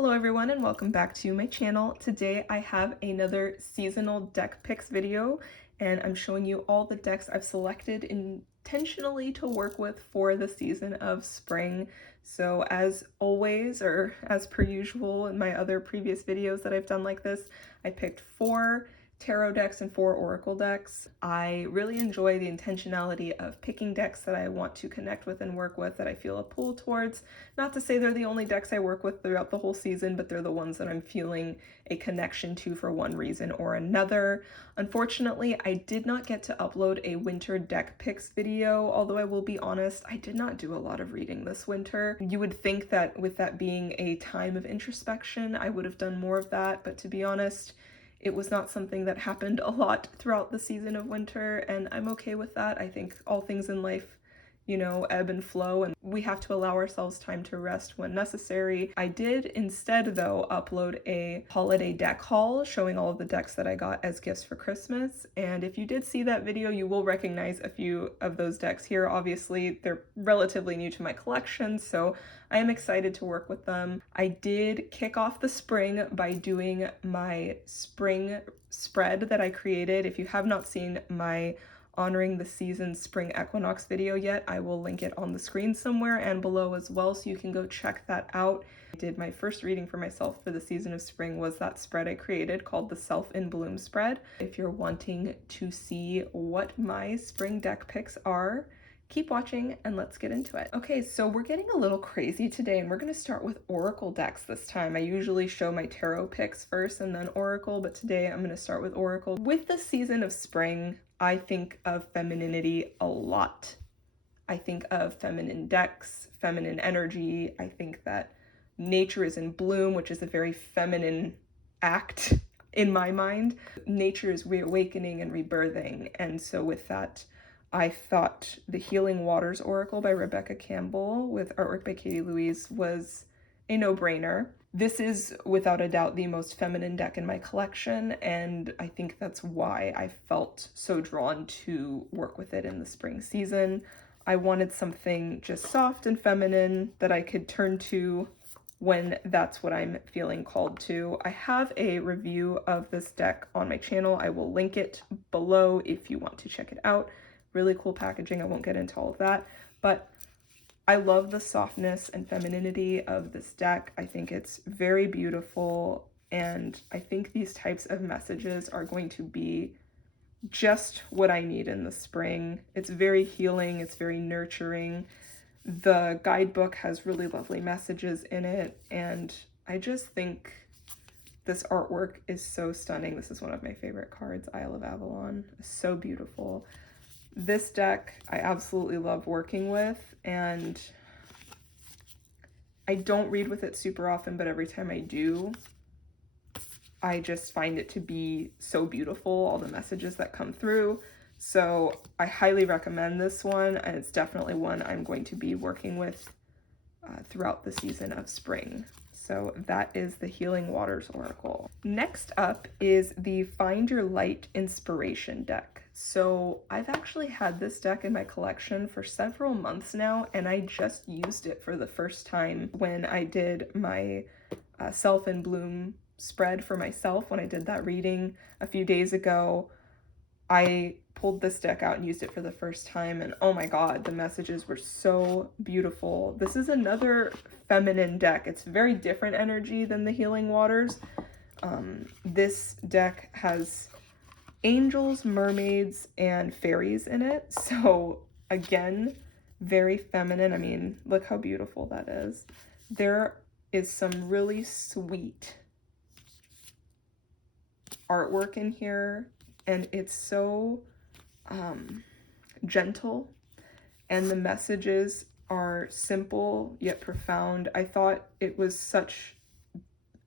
Hello everyone and welcome back to my channel. Today I have another seasonal deck picks video and I'm showing you all the decks I've selected intentionally to work with for the season of spring. So as always, or as per usual in my other previous videos that I've done like this, I picked 4 tarot decks and 4 oracle decks. I really enjoy the intentionality of picking decks that I want to connect with and work with, that I feel a pull towards. Not to say they're the only decks I work with throughout the whole season, but they're the ones that I'm feeling a connection to for one reason or another. Unfortunately, I did not get to upload a winter deck picks video, although I will be honest, I did not do a lot of reading this winter. You would think that with that being a time of introspection, I would have done more of that, but to be honest, it was not something that happened a lot throughout the season of winter, and I'm okay with that. I think all things in life, ebb and flow, and we have to allow ourselves time to rest when necessary. I did instead, though, upload a holiday deck haul showing all of the decks that I got as gifts for Christmas, and if you did see that video, you will recognize a few of those decks here. Obviously, they're relatively new to my collection, so I am excited to work with them. I did kick off the spring by doing my spring spread that I created. If you have not seen my honoring the season spring equinox video yet, I will link it on the screen somewhere and below as well, so you can go check that out. I did my first reading for myself for the season of spring was that spread I created called the Self in Bloom spread. If you're wanting to see what my spring deck picks are, keep watching and let's get into it. Okay, so we're getting a little crazy today and we're going to start with oracle decks this time. I usually show my tarot picks first and then oracle, but today I'm going to start with oracle. With the season of spring, I think of femininity a lot. I think of feminine decks, feminine energy. I think that nature is in bloom, which is a very feminine act in my mind. Nature is reawakening and rebirthing, and so with that, I thought the Healing Waters Oracle by Rebecca Campbell with artwork by Katie Louise was a no-brainer. This is without a doubt the most feminine deck in my collection, and I think that's why I felt so drawn to work with it in the spring season. I wanted something just soft and feminine that I could turn to when that's what I'm feeling called to. I have a review of this deck on my channel. I will link it below if you want to check it out. Really cool packaging. I won't get into all of that, but I love the softness and femininity of this deck. I think it's very beautiful, and I think these types of messages are going to be just what I need in the spring. It's very healing, it's very nurturing. The guidebook has really lovely messages in it, and I just think this artwork is so stunning. This is one of my favorite cards, Isle of Avalon. So beautiful. This deck I absolutely love working with, and I don't read with it super often, but every time I do, I just find it to be so beautiful, all the messages that come through. So I highly recommend this one, and it's definitely one I'm going to be working with throughout the season of spring. So that is the Healing Waters Oracle. Next up is the Find Your Light Inspiration deck. So I've actually had this deck in my collection for several months now, and I just used it for the first time when I did my Self in Bloom spread for myself. When I did that reading a few days ago, I pulled this deck out and used it for the first time, and oh my god, the messages were so beautiful. This is another feminine deck. It's very different energy than the Healing Waters. This deck has angels, mermaids, and fairies in it, so again, very feminine. I mean, look how beautiful that is. There is some really sweet artwork in here, and it's so gentle, and the messages are simple yet profound. I thought it was such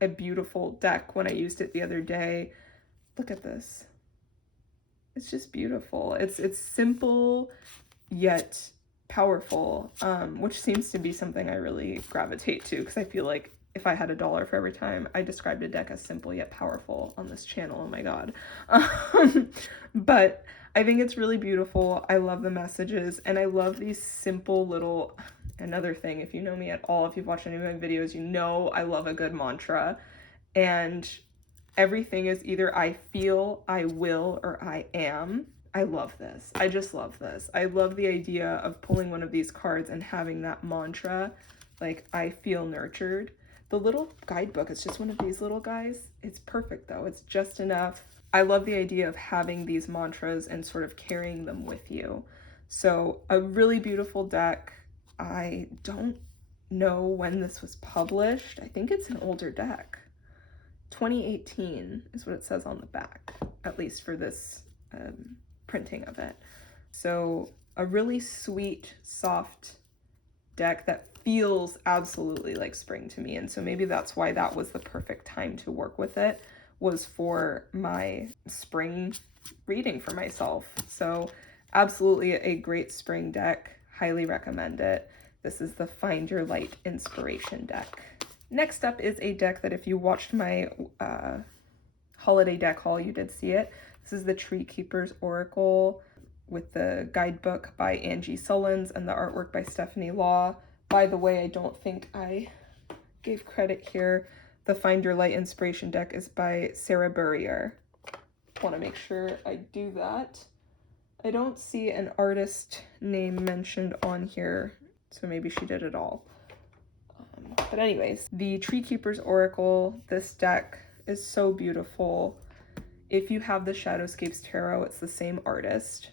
a beautiful deck when I used it the other day. Look at this. It's just beautiful. It's simple yet powerful, which seems to be something I really gravitate to, because I feel like if I had $1 for every time I described a deck as simple yet powerful on this channel, oh my god. But I think it's really beautiful. I love the messages, and I love these simple little, another thing, if you know me at all, if you've watched any of my videos, you know I love a good mantra. And everything is either I feel, I will, or I am. I love this. I just love this. I love the idea of pulling one of these cards and having that mantra, like I feel nurtured. The little guidebook, it's just one of these little guys. It's perfect though. It's just enough. I love the idea of having these mantras and sort of carrying them with you. So a really beautiful deck. I don't know when this was published. I think it's an older deck. 2018 is what it says on the back, at least for this printing of it. So a really sweet, soft deck that feels absolutely like spring to me. And so maybe that's why that was the perfect time to work with it, was for my spring reading for myself. So absolutely a great spring deck. Highly recommend it. This is the Find Your Light Inspiration deck. Next up is a deck that if you watched my holiday deck haul, you did see it. This is the Tree Keeper's Oracle with the guidebook by Angie Sullins and the artwork by Stephanie Law. By the way, I don't think I gave credit here. The Find Your Light Inspiration deck is by Sarah Burrier. Want to make sure I do that. I don't see an artist name mentioned on here, so maybe she did it all. But anyways, the Tree Keeper's Oracle, this deck is so beautiful. If you have the Shadowscapes Tarot, it's the same artist,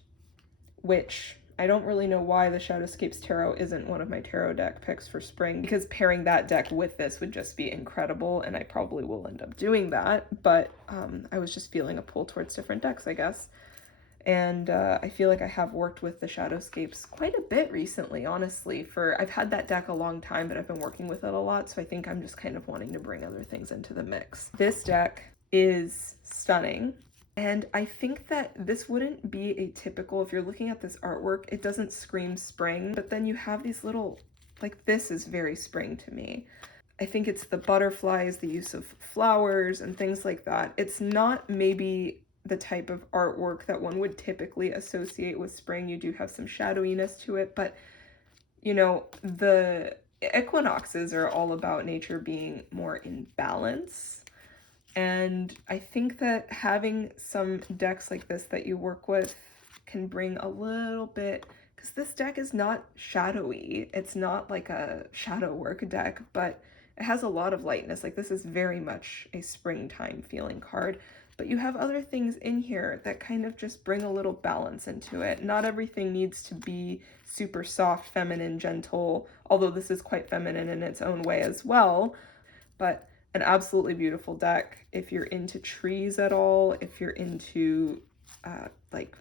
which I don't really know why the Shadowscapes Tarot isn't one of my tarot deck picks for spring, because pairing that deck with this would just be incredible, and I probably will end up doing that, but I was just feeling a pull towards different decks, I guess. And I feel like I have worked with the Shadowscapes quite a bit recently, honestly. I've had that deck a long time, but I've been working with it a lot, so I think I'm just kind of wanting to bring other things into the mix. This deck is stunning, and I think that this wouldn't be a typical, if you're looking at this artwork, it doesn't scream spring, but then you have these little, like this is very spring to me. I think it's the butterflies, the use of flowers and things like that. It's not maybe the type of artwork that one would typically associate with spring. You do have some shadowiness to it, but you know, the equinoxes are all about nature being more in balance. And I think that having some decks like this that you work with can bring a little bit, because this deck is not shadowy. It's not like a shadow work deck, but it has a lot of lightness. Like this is very much a springtime feeling card. But you have other things in here that kind of just bring a little balance into it. Not everything needs to be super soft, feminine, gentle, although this is quite feminine in its own way as well. But an absolutely beautiful deck. If you're into trees at all, if you're into like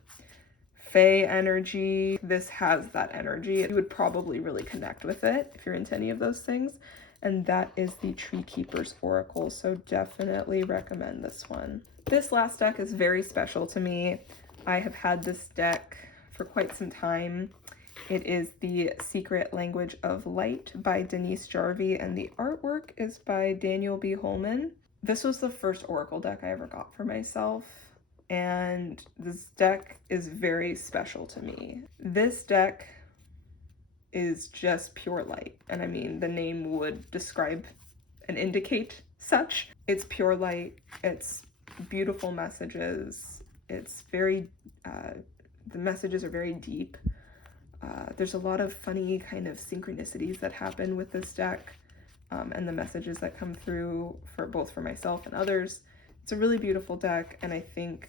Fae energy, this has that energy. You would probably really connect with it if you're into any of those things. And that is the Tree Keeper's Oracle, so definitely recommend this one. This last deck is very special to me. I have had this deck for quite some time. It is the Secret Language of Light by Denise Jarvie, and the artwork is by Daniel B. Holman. This was the first Oracle deck I ever got for myself, and this deck is very special to me. This deck is just pure light, and I mean, the name would describe and indicate such. It's pure light, it's beautiful messages, it's very, the messages are very deep. There's a lot of funny kind of synchronicities that happen with this deck, and the messages that come through for both for myself and others. It's a really beautiful deck, and I think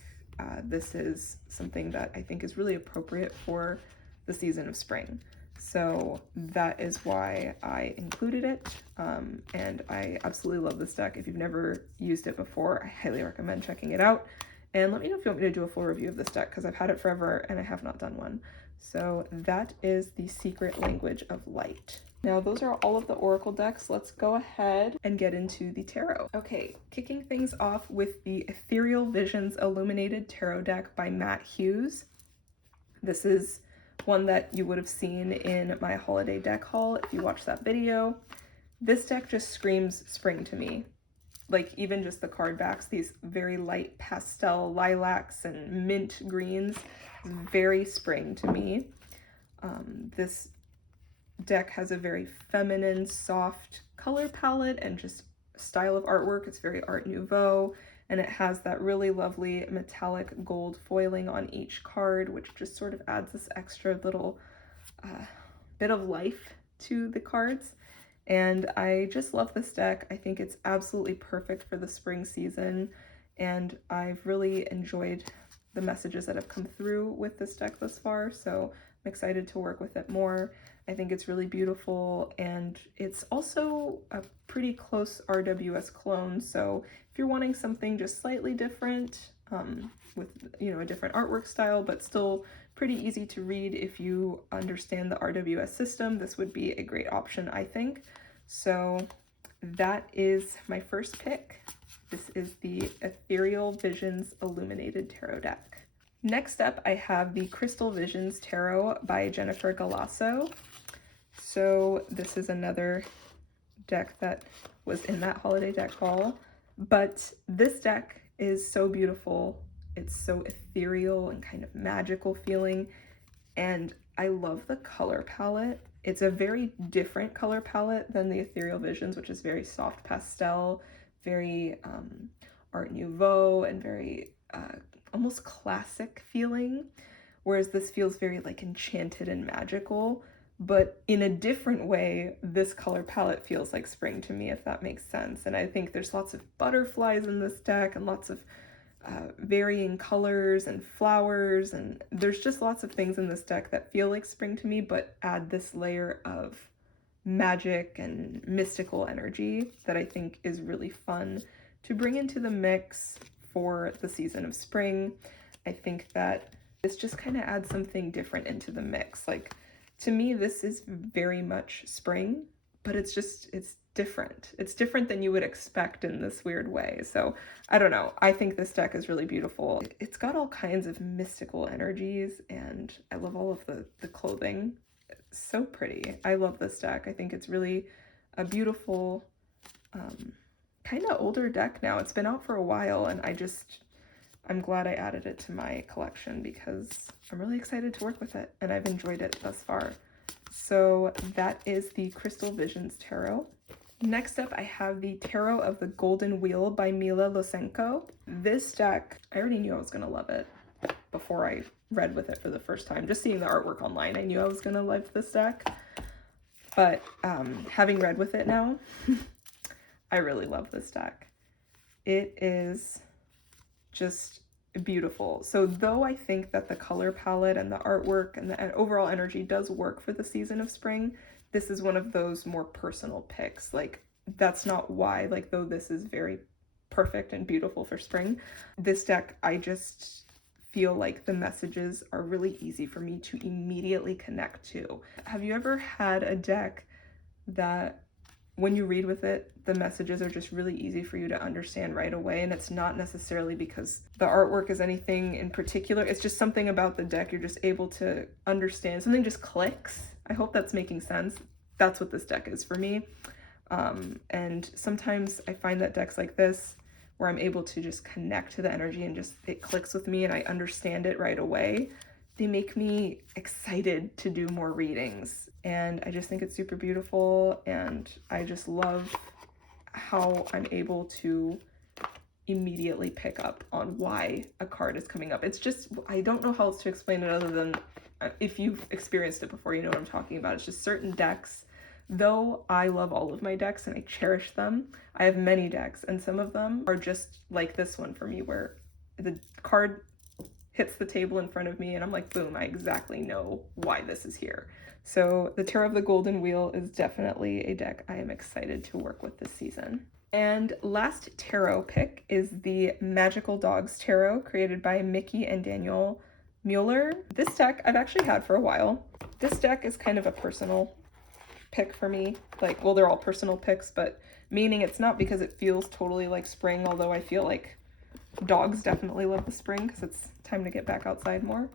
this is something that I think is really appropriate for the season of spring. So that is why I included it, and I absolutely love this deck. If you've never used it before, I highly recommend checking it out. And let me know if you want me to do a full review of this deck, because I've had it forever and I have not done one. So that is the Secret Language of Light. Now those are all of the Oracle decks. Let's go ahead and get into the tarot. Okay, kicking things off with the Ethereal Visions Illuminated Tarot deck by Matt Hughes. This is one that you would have seen in my holiday deck haul if you watched that video. This deck just screams spring to me. Like even just the card backs, these very light pastel lilacs and mint greens, very spring to me. This deck has a very feminine, soft color palette and just style of artwork. It's very Art Nouveau, and it has that really lovely metallic gold foiling on each card, which just sort of adds this extra little bit of life to the cards. And I just love this deck. I think it's absolutely perfect for the spring season, and I've really enjoyed the messages that have come through with this deck thus far, so I'm excited to work with it more. I think it's really beautiful, and it's also a pretty close RWS clone, so if you're wanting something just slightly different, with, you know, a different artwork style, but still pretty easy to read if you understand the RWS system, this would be a great option, I think. So that is my first pick. This is the Ethereal Visions Illuminated Tarot deck. Next up, I have the Crystal Visions Tarot by Jennifer Galasso. So this is another deck that was in that holiday deck haul, but this deck is so beautiful. It's so ethereal and kind of magical feeling, and I love the color palette. It's a very different color palette than the Ethereal Visions, which is very soft pastel, very Art Nouveau, and very almost classic feeling, whereas this feels very like enchanted and magical. But in a different way, this color palette feels like spring to me, if that makes sense. And I think there's lots of butterflies in this deck and lots of varying colors and flowers, and there's just lots of things in this deck that feel like spring to me, but add this layer of magic and mystical energy that I think is really fun to bring into the mix for the season of spring. I think that this just kind of adds something different into the mix. Like, to me, this is very much spring, but it's different. It's different than you would expect in this weird way. So I don't know. I think this deck is really beautiful. It's got all kinds of mystical energies, and I love all of the clothing. It's so pretty. I love this deck. I think it's really a beautiful, kind of older deck now. It's been out for a while, and I'm glad I added it to my collection because I'm really excited to work with it, and I've enjoyed it thus far. So that is the Crystal Visions Tarot. Next up, I have the Tarot of the Golden Wheel by Mila Losenko. This deck, I already knew I was going to love it before I read with it for the first time. Just seeing the artwork online, I knew I was going to love this deck. But having read with it now, I really love this deck. It is just beautiful. So though I think that the color palette and the artwork and the overall energy does work for the season of spring, this is one of those more personal picks. Like, that's not why, like, though this is very perfect and beautiful for spring, this deck, I just feel like the messages are really easy for me to immediately connect to. Have you ever had a deck that when you read with it, the messages are just really easy for you to understand right away? And it's not necessarily because the artwork is anything in particular. It's just something about the deck you're just able to understand. Something just clicks. I hope that's making sense. That's what this deck is for me. And sometimes I find that decks like this, where I'm able to just connect to the energy and just it clicks with me and I understand it right away, they make me excited to do more readings. And I just think it's super beautiful, and I just love how I'm able to immediately pick up on why a card is coming up. It's just, I don't know how else to explain it other than if you've experienced it before, you know what I'm talking about. It's just certain decks, though I love all of my decks and I cherish them, I have many decks, and some of them are just like this one for me, where the card hits the table in front of me and I'm like, boom, I exactly know why this is here. So the Tarot of the Golden Wheel is definitely a deck I am excited to work with this season. And last tarot pick is the Magical Dogs Tarot, created by Mickey and Daniel Mueller. This deck I've actually had for a while. This deck is kind of a personal pick for me. Like, well, they're all personal picks, but meaning it's not because it feels totally like spring, although I feel like dogs definitely love the spring because it's time to get back outside more.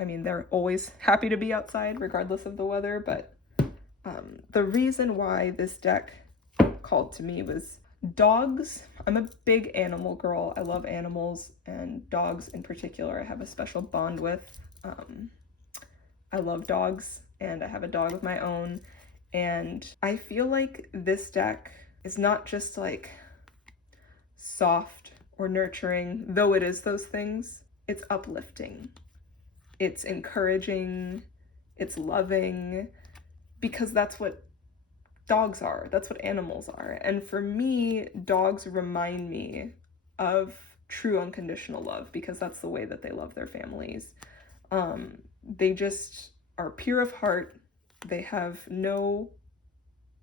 I mean, they're always happy to be outside regardless of the weather, but the reason why this deck called to me was dogs. I'm a big animal girl. I love animals, and dogs in particular I have a special bond with. I love dogs, and I have a dog of my own, and I feel like this deck is not just like soft or nurturing, though it is those things. It's uplifting, it's encouraging, it's loving, because that's what dogs are, that's what animals are. And for me, dogs remind me of true unconditional love, because that's the way that they love their families. They just are pure of heart. They have no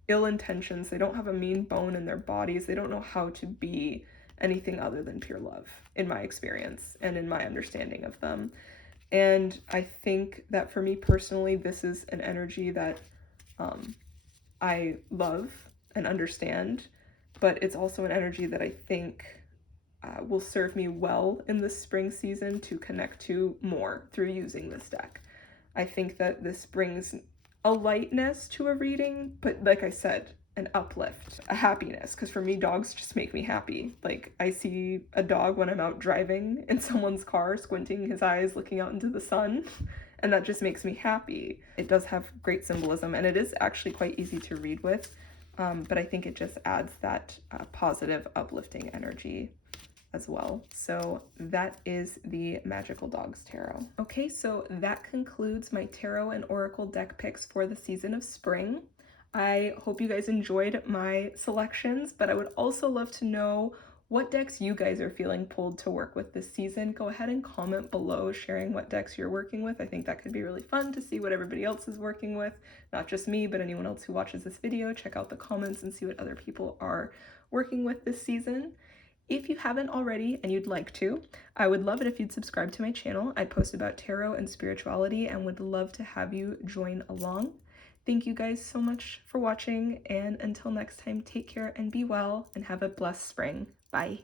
ill intentions. They don't have a mean bone in their bodies. They don't know how to be anything other than pure love, in my experience and in my understanding of them. And I think that for me personally, this is an energy that I love and understand, but it's also an energy that I think will serve me well in the spring season to connect to more through using this deck. I think that this brings a lightness to a reading, but like I said, an uplift, a happiness, because for me, dogs just make me happy. Like, I see a dog when I'm out driving in someone's car, squinting his eyes, looking out into the sun, and that just makes me happy. It does have great symbolism, and it is actually quite easy to read with, but I think it just adds that positive, uplifting energy as well. So that is the Magical Dogs Tarot. Okay, so that concludes my tarot and oracle deck picks for the season of spring. I hope you guys enjoyed my selections, but I would also love to know what decks you guys are feeling pulled to work with this season. Go ahead and comment below sharing what decks you're working with. I think that could be really fun to see what everybody else is working with. Not just me, but anyone else who watches this video. Check out the comments and see what other people are working with this season. If you haven't already and you'd like to, I would love it if you'd subscribe to my channel. I post about tarot and spirituality and would love to have you join along. Thank you guys so much for watching, and until next time, take care and be well and have a blessed spring. Bye.